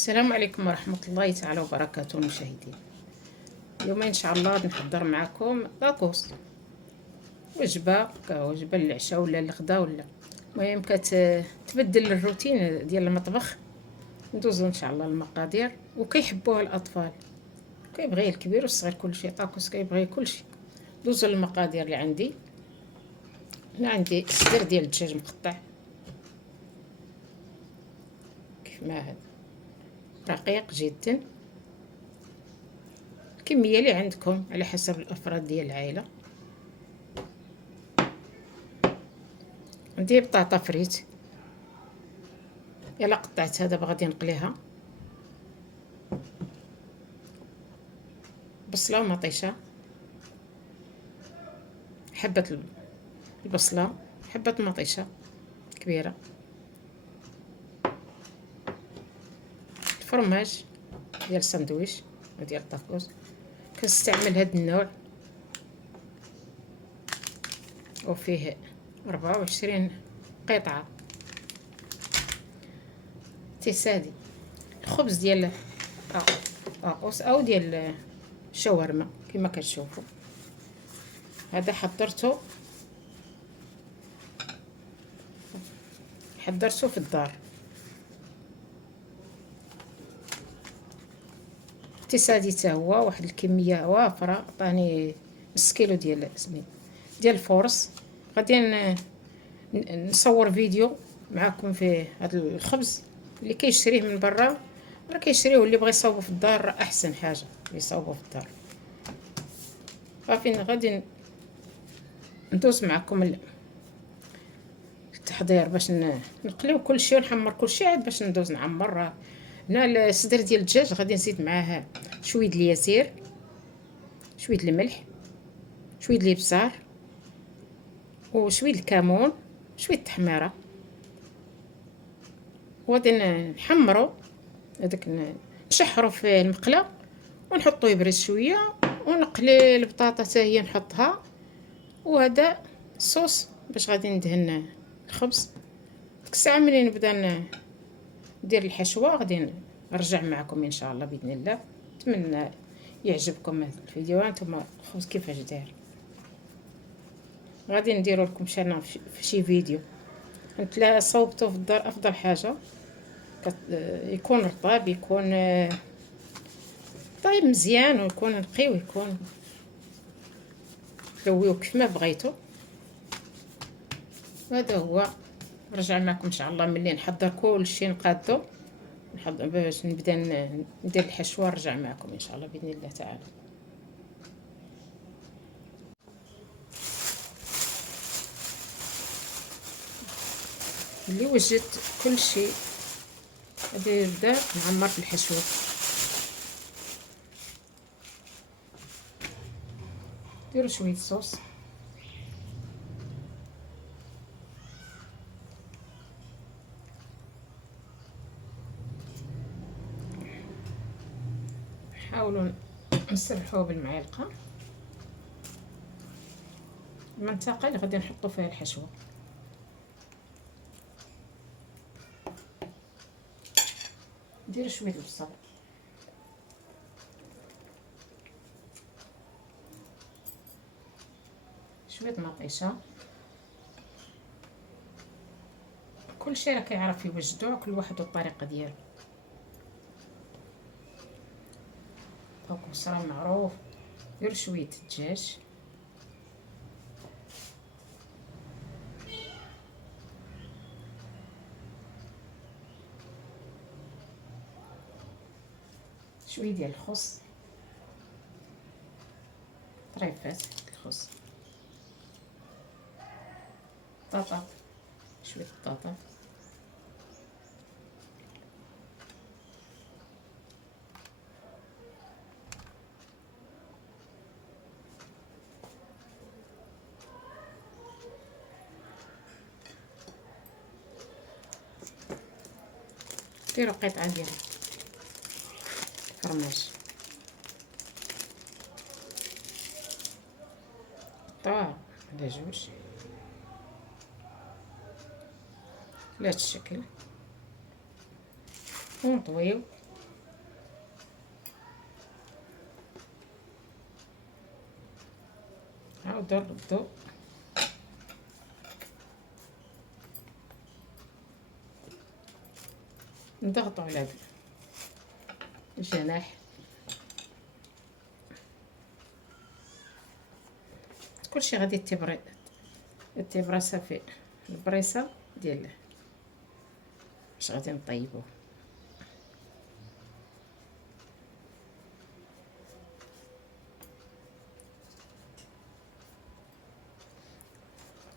السلام عليكم ورحمة الله تعالى وبركاته المشاهدين. اليوم إن شاء الله نحضر معكم لاكوس، وجبة للعشاء ولا الغدا ولا المهم كتبدل الروتين ديال المطبخ. ندوزو إن شاء الله المقادير وكيحبوها الأطفال، كيبغي الكبير والصغير كلشي. طاكوس كيبغي كلشي. دوزو المقادير اللي عندي. هنا عندي صدر ديال الدجاج مقطع كيف ما هذا، رقيق جدا. الكميه اللي عندكم على حسب الافراد ديال العائله. عندي بطاطا فريت، يلا قطعتها دابا غادي نقليها. بصله ومطيشه، حبه البصله، حبه مطيشه كبيره، الفرماج ديال الساندويش وديال الطاكوس. كنستعمل هاد النوع وفيه 24 قطعه. تيسادي الخبز ديال طاكوس او ديال الشاورما كما كتشوفوا. هذا حضرته في الدار. تيسادي حتى هو واحد الكميه وافره، عطاني نص كيلو ديال الفورص. غادي نصور فيديو معكم في هذا الخبز اللي كيشريه من برا، راه كيشريوه. اللي بغى يصاوبو في الدار احسن حاجه يصاوبو في الدار. صافي غادي ندوز معكم التحضير باش نقليو كلشي ونحمر كلشي عاد باش ندوز نعمر. هنا الصدر ديال الدجاج غادي نزيد معاه شويه د الياسير، شويه د الملح، شويه د الابصار، وشويه د الكمون، شويه التحميره. وغادي نحمرو هذاك، نشحرو في المقله ونحطو يبرد شويه، ونقلي البطاطا حتى هي نحطها. وهذا الصوص باش غادي ندهن الخبز. ديك الساعه ملي نبدا ندير الحشوه غادي نرجع معكم ان شاء الله باذن الله. نتمنى يعجبكم هذا الفيديو. هانتوما الخبز كيفاش داير. غادي نديرو لكم شانا في شي فيديو. انت صوبتو في الدار افضل حاجه، يكون رطاب، يكون طيب مزيان، ويكون نقي، ويكون لويو كيف ما بغيتو. هذا هو. نرجع معكم ان شاء الله ملي نحضر كلشي نقادو، نحضر باش نبدا ندير الحشوه. نرجع معكم ان شاء الله باذن الله تعالى. اللي وجدت كلشي غادي نبدا نعمر في الحشوه. ديروا شويه صوص، حاولوا نسرحوه بالمعلقه. المنطقه اللي غادي نحطو فيها الحشوه ندير شويه البصل، شويه مطيشه. كلشي راه كيعرف يوجدوه، كل واحد والطريقه ديالو. طاكوس راه معروف. دير شويه الدجاج، شويه ديال الخس، طريفات الخس، بطاطا، شويه بطاطا، ديروا قطعه ديال الفرماج، قطعوها على جوج على هاد الشكل، ونطويو نعاودو نردو نضغطو على الجناح. كلشي غادي التبراسه في البريصه ديال باش غادي نطيبوه.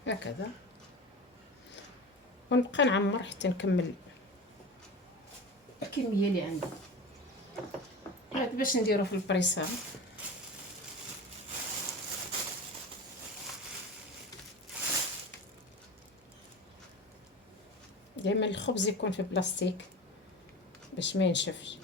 هكذا ونبقى نعمر حتى نكمل الكميه اللي عندي. عاد باش نديرو في البريصه دائما الخبز يكون في بلاستيك باش ما ينشفش.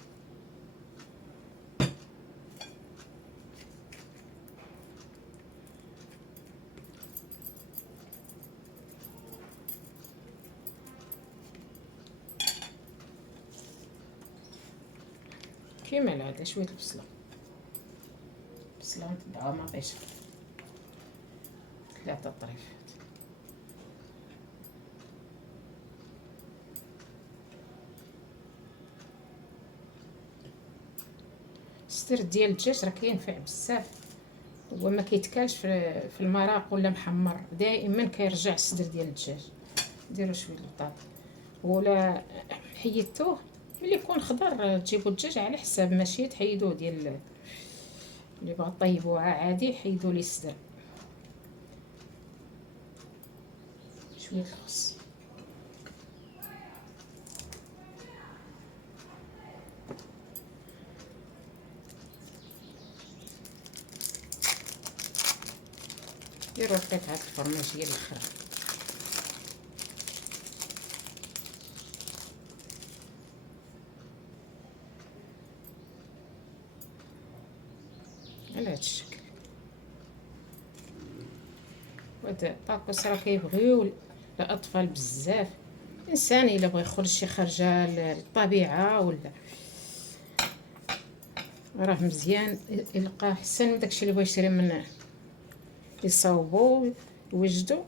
كيما العاده شويه البصله نتبعوها ما بغيتش 3 طريفات. الصدر ديال الدجاج راه كينفع بزاف، هو ما كيتكالش في المراق ولا محمر، دائما كيرجع الصدر ديال الدجاج. ديروا شويه البطاط ولا حيدتوه ملي يكون خضر تجيبوا الدجاج على حساب، ماشي تحيدوه ديال اللي بغا طيبوها عادي حيدوا لي الصدر. شويه الخس ديروا قطعه الفرماج ديال الاخر. على هاد الشكل. وهاد الطاكوس راه كيبغيو الاطفال بزاف. الانسان الا بغى يخرج شي خرجه للطبيعه ولا راه مزيان يلقى احسن من داكشي اللي بغى يشري من يصاوبو يوجدو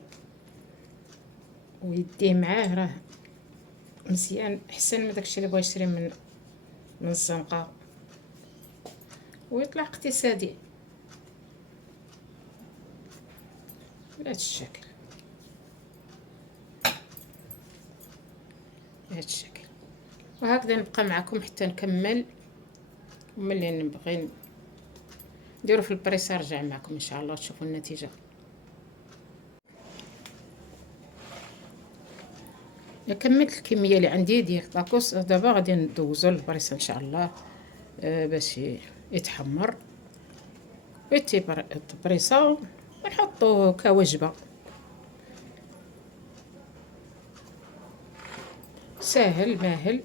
ويديه معاه، راه مزيان احسن من داكشي اللي بغى يشري من الزنقه، ويطلع اقتصادي بهذا الشكل. بهذا الشكل وهكذا نبقى معكم حتى نكمل، وملي نبغي نديرو في البريسه نرجع معكم ان شاء الله تشوفوا النتيجه. كملت الكميه اللي عندي ديال الطاكوس. دابا غادي ندوزو للبريسه ان شاء الله باش يتحمر البريسه ونحطوه كوجبه. ساهل ماهل.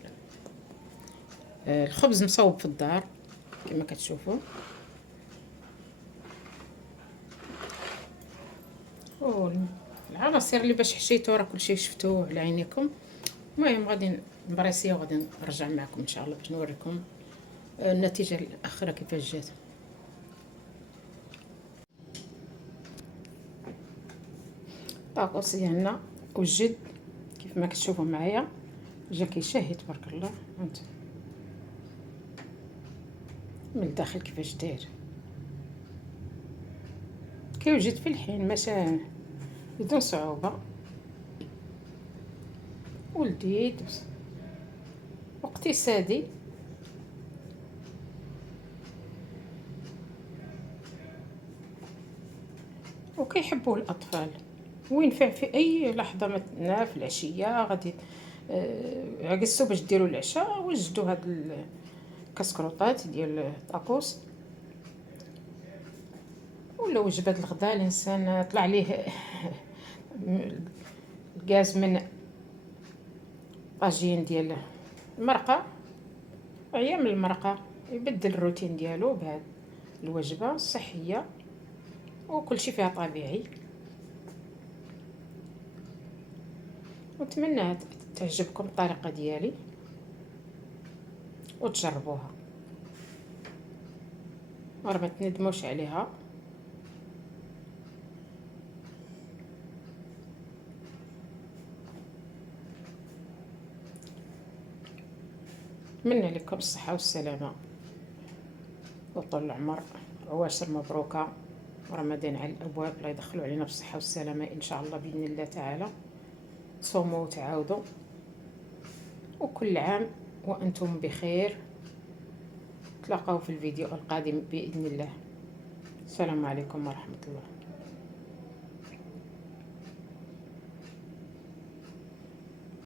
الخبز مصوب في الدار كما كتشوفوا، العناصر اللي باش حشيتو راه كلشي شفتوه على عينيكم. المهم غادي نبريسيه وغادي نرجع معكم ان شاء الله باش نوريكم النتيجه الاخيره كيفاش جات. الطاكوس ديالنا وجد كيف ما كتشوفوا معايا، جا كيشهي تبارك الله. هانت من الداخل كيفاش داير، كيوجد في الحين ماشي بدون صعوبه، ولذيذ واقتصادي. وكيحبوه الاطفال وينفع في اي لحظه، مثلا في العشيه غادي عكستو باش ديروا العشاء وجدوا هاد الكسكروطات ديال الطاكوس، ولا وجبه الغداء. الانسان طلع ليه الغاز من طاجين ديال المرقه، عيا من المرقه، يبدل الروتين ديالو بهاد الوجبه الصحيه وكل شيء فيها طبيعي. واتمنى تعجبكم الطريقه ديالي وتجربوها وراه ما تندموش عليها. نتمنى لكم الصحة والسلامة وطول العمر، عواشر مبروكة، ورمضان على الأبواب، الله يدخلوا علينا بالصحة والسلامة إن شاء الله بإذن الله تعالى. صوموا وتعاودوا، وكل عام وأنتم بخير. تلاقوا في الفيديو القادم بإذن الله. السلام عليكم ورحمة الله.